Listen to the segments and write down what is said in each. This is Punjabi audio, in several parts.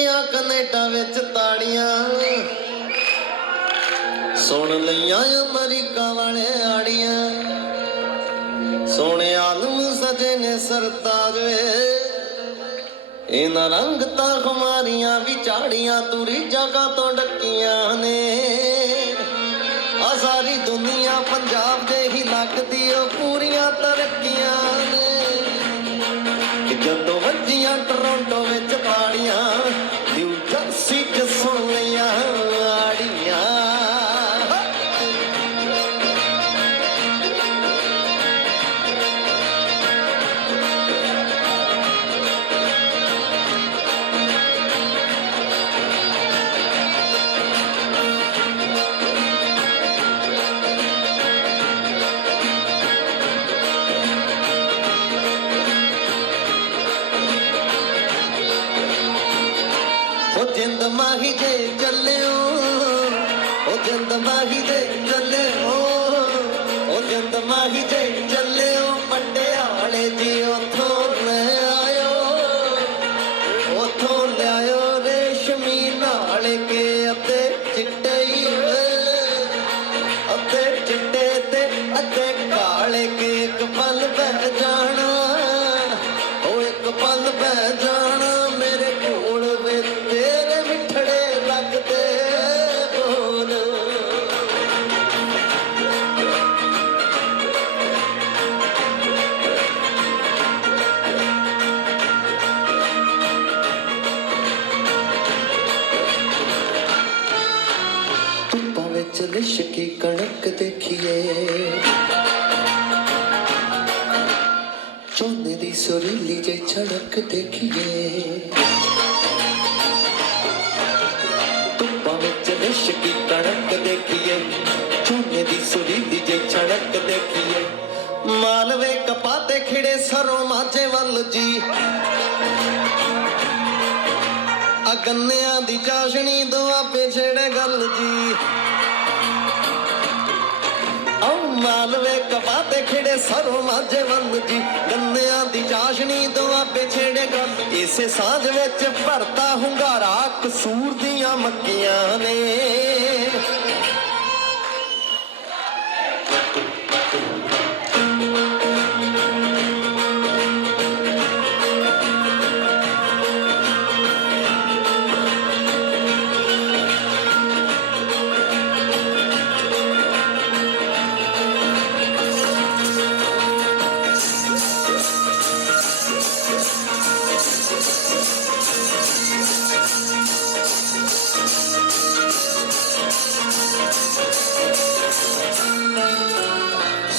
ਆ ਕੈਨੇਡਾ ਵਿੱਚ ਤਾੜੀਆਂ। ਸੁਣ ਲਈਆਂ ਅਮਰੀਕਾ ਵਾਲੇ ਆੜੀਆਂ। ਸੋਹਣੇ ਆਲਮ ਸਜੇ ਨੇ ਸਰਤਾਜ ਵੇ। ਇਹਨਾਂ ਰੰਗ ਤਾਂ ਖਮਾਰੀਆਂ ਵੀ ਤੂਰੀ ਤੁਰੀ ਜਗ੍ਹਾ ਤੋਂ ਡੱਕੀਆਂ ਨੇ। ਆ ਸਾਰੀ ਦੁਨੀਆ ਪੰਜਾਬ ਦੇ ਹੀ ਲੱਗਦੀ ਓ ਪੂਰੀਆਂ ਤਰੱਕੀਆਂ ਮਾਹੀ ਜੇ ਚੱਲਿਓ। ਉਹ ਜਿੰਦ ਮਾਹੀ ਜੇ ਚੱਲਿਓ। ਉਹ ਜਿੰਦ ਮਾਹੀ ਜੇ ਸੁਰੀਲੀ ਦੇਖੀਏ। ਧੁੱਪਾਂ ਵਿੱਚ ਲਿਸ਼ਕੀ ਕਣਕ ਦੇਖੀਏ। ਝੋਨੇ ਦੀ ਸੁਰੀਲੀ ਜੇ ਛੜਕ ਦੇਖੀਏ। ਮਾਲਵੇ ਕਪਾਹ ਤੇ ਖਿੜੇ ਸਰੋਂ ਮਾਝੇ ਵੱਲ ਜੀ। ਆ ਦੀ ਚਾਸ਼ਣੀ ਦੁਆਬੇ ਛੇੜੇ ਗੱਲ ਜੀ। ਆਉ ਮਾਲਵੇ ਕਪਾਹ ਤੇ ਖਿੜੇ ਸਰੋਂ ਮਾਝੇ ਵੱਲ ਜੀ। ਗੰਨਿਆਂ ਦੀ ਚਾਸ਼ਣੀ ਦੁਆਬੇ ਛੇੜੇ ਗੱਲ ਇਸੇ ਸਾਂਝ ਵਿੱਚ ਭਰਤਾ ਹੁੰਗਾਰਾ ਕਸੂਰ ਦੀਆਂ ਮੱਕੀਆਂ ਨੇ।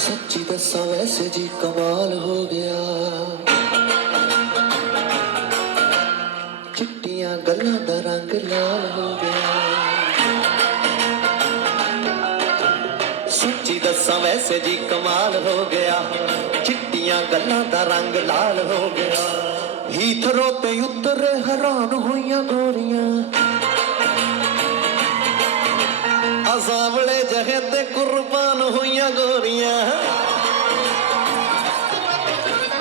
ਸੱਚੀ ਦੱਸਾਂ, ਵੈਸੇ ਜੀ ਕਮਾਲ ਹੋ ਗਿਆ। ਚਿੱਟੀਆਂ ਗੱਲਾਂ ਦਾ ਰੰਗ ਲਾਲ ਹੋ ਗਿਆ। ਸੱਚੀ ਦੱਸਾਂ, ਵੈਸੇ ਜੀ ਕਮਾਲ ਹੋ ਗਿਆ। ਚਿੱਟੀਆਂ ਗੱਲਾਂ ਦਾ ਰੰਗ ਲਾਲ ਹੋ ਗਿਆ। ਹੀਥਰੋ ਤੇ ਉਤਰੇ ਹੈਰਾਨ ਹੋਈਆਂ ਗੋਰੀਆਂ। ਅਜ਼ਾਵਲੇ ਤੇ ਕੁਰਬਾਨ ਹੋਈਆਂ ਗੋਰੀਆਂ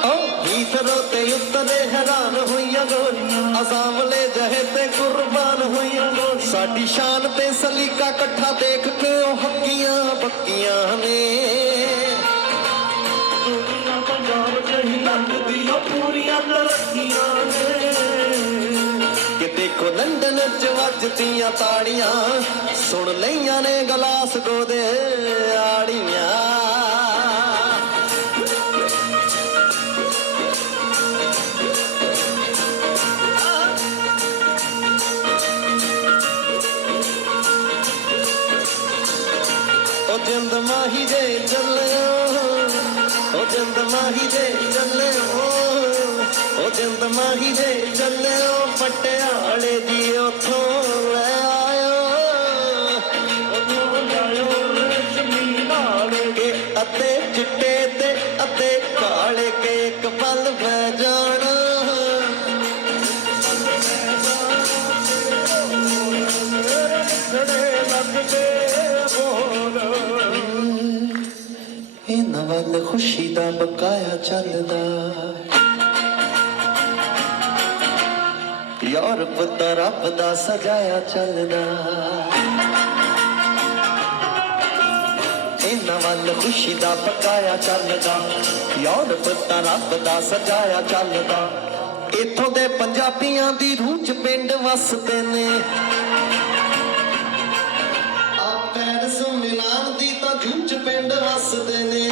ਓ ਹੀਥਰੋ ਤੇ ਉੱਤਰੇ ਹੈਰਾਨ ਹੋਈਆਂ ਗੋਰੀਆਂ ਅਜ਼ਾਵਲੇ ਜਹੇ ਤੇ ਕੁਰਬਾਨ ਹੋਈਆਂ ਗੋਰੀਆਂ ਸਾਡੀ ਸ਼ਾਨ ਤੇ ਸਲੀਕਾ ਇਕੱਠਾ ਦੇਖ ਕੇ ਉਹ ਹੱਕੀਆਂ ਪੱਕੀਆਂ ਨੇ। ਦੁਨੀਆ ਪੰਜਾਬ ਜਹੀ ਲੱਗਦੀਆਂ ਪੂਰੀਆਂ ਤਰੱਕੀਆਂ ਨੇ। ਦੇਖੋ ਲੰਡਨ ਚ ਵੱਜਦੀਆਂ ਤਾੜੀਆਂ, ਸੁਣ ਲਈਆਂ ਨੇ ਗਲਾਸ ਗੋਦੇ ਆੜੀਆਂ। ਉਹ ਜਿੰਦ ਮਾਹੀ ਦੇ ਚੱਲਿਓ, ਉਹ ਜਿੰਦ ਮਾਹੀ ਦੇ ਚੱਲਿਓ। ਉਹ ਜਿੰਦ ਮਾਹੀ ਦੇ ਚੱਲਿਓ ਪਟਿਆਲੇ ਦੀ ਉਥੋਂ ਲੈ ਆਇਓ। ਉਦੋਂ ਜਾਇਓ ਰੇਸ਼ਮੀ ਨਾਲ ਕੇ ਅਤੇ ਚਿੱਟੇ ਤੇ ਅਤੇ ਕਾਲੇ ਕੇ ਇੱਕ ਪਲ ਬਹਿ ਜਾਣਾ। ਯੂਰਪ ਤਾਂ ਰੱਬ ਦਾ ਸਜਾਇਆ ਚੱਲਦਾ। ਇਹਨਾਂ ਵੱਲ ਖੁਸ਼ੀ ਦਾ ਪਕਾਇਆ ਚੱਲਦਾ। ਯੂਰਪ ਤਾਂ ਰੱਬ ਦਾ ਸਜਾਇਆ ਚੱਲਦਾ। ਇਥੋਂ ਦੇ ਪੰਜਾਬੀਆਂ ਦੀ ਰੂਹ ਚ ਪਿੰਡ ਵਸਦੇ ਨੇ। ਆ ਪੈਰਸ ਮਿਲਾਨ ਦੀ ਤਾਂ ਰੂਹ ਪਿੰਡ ਵਸਦੇ ਨੇ।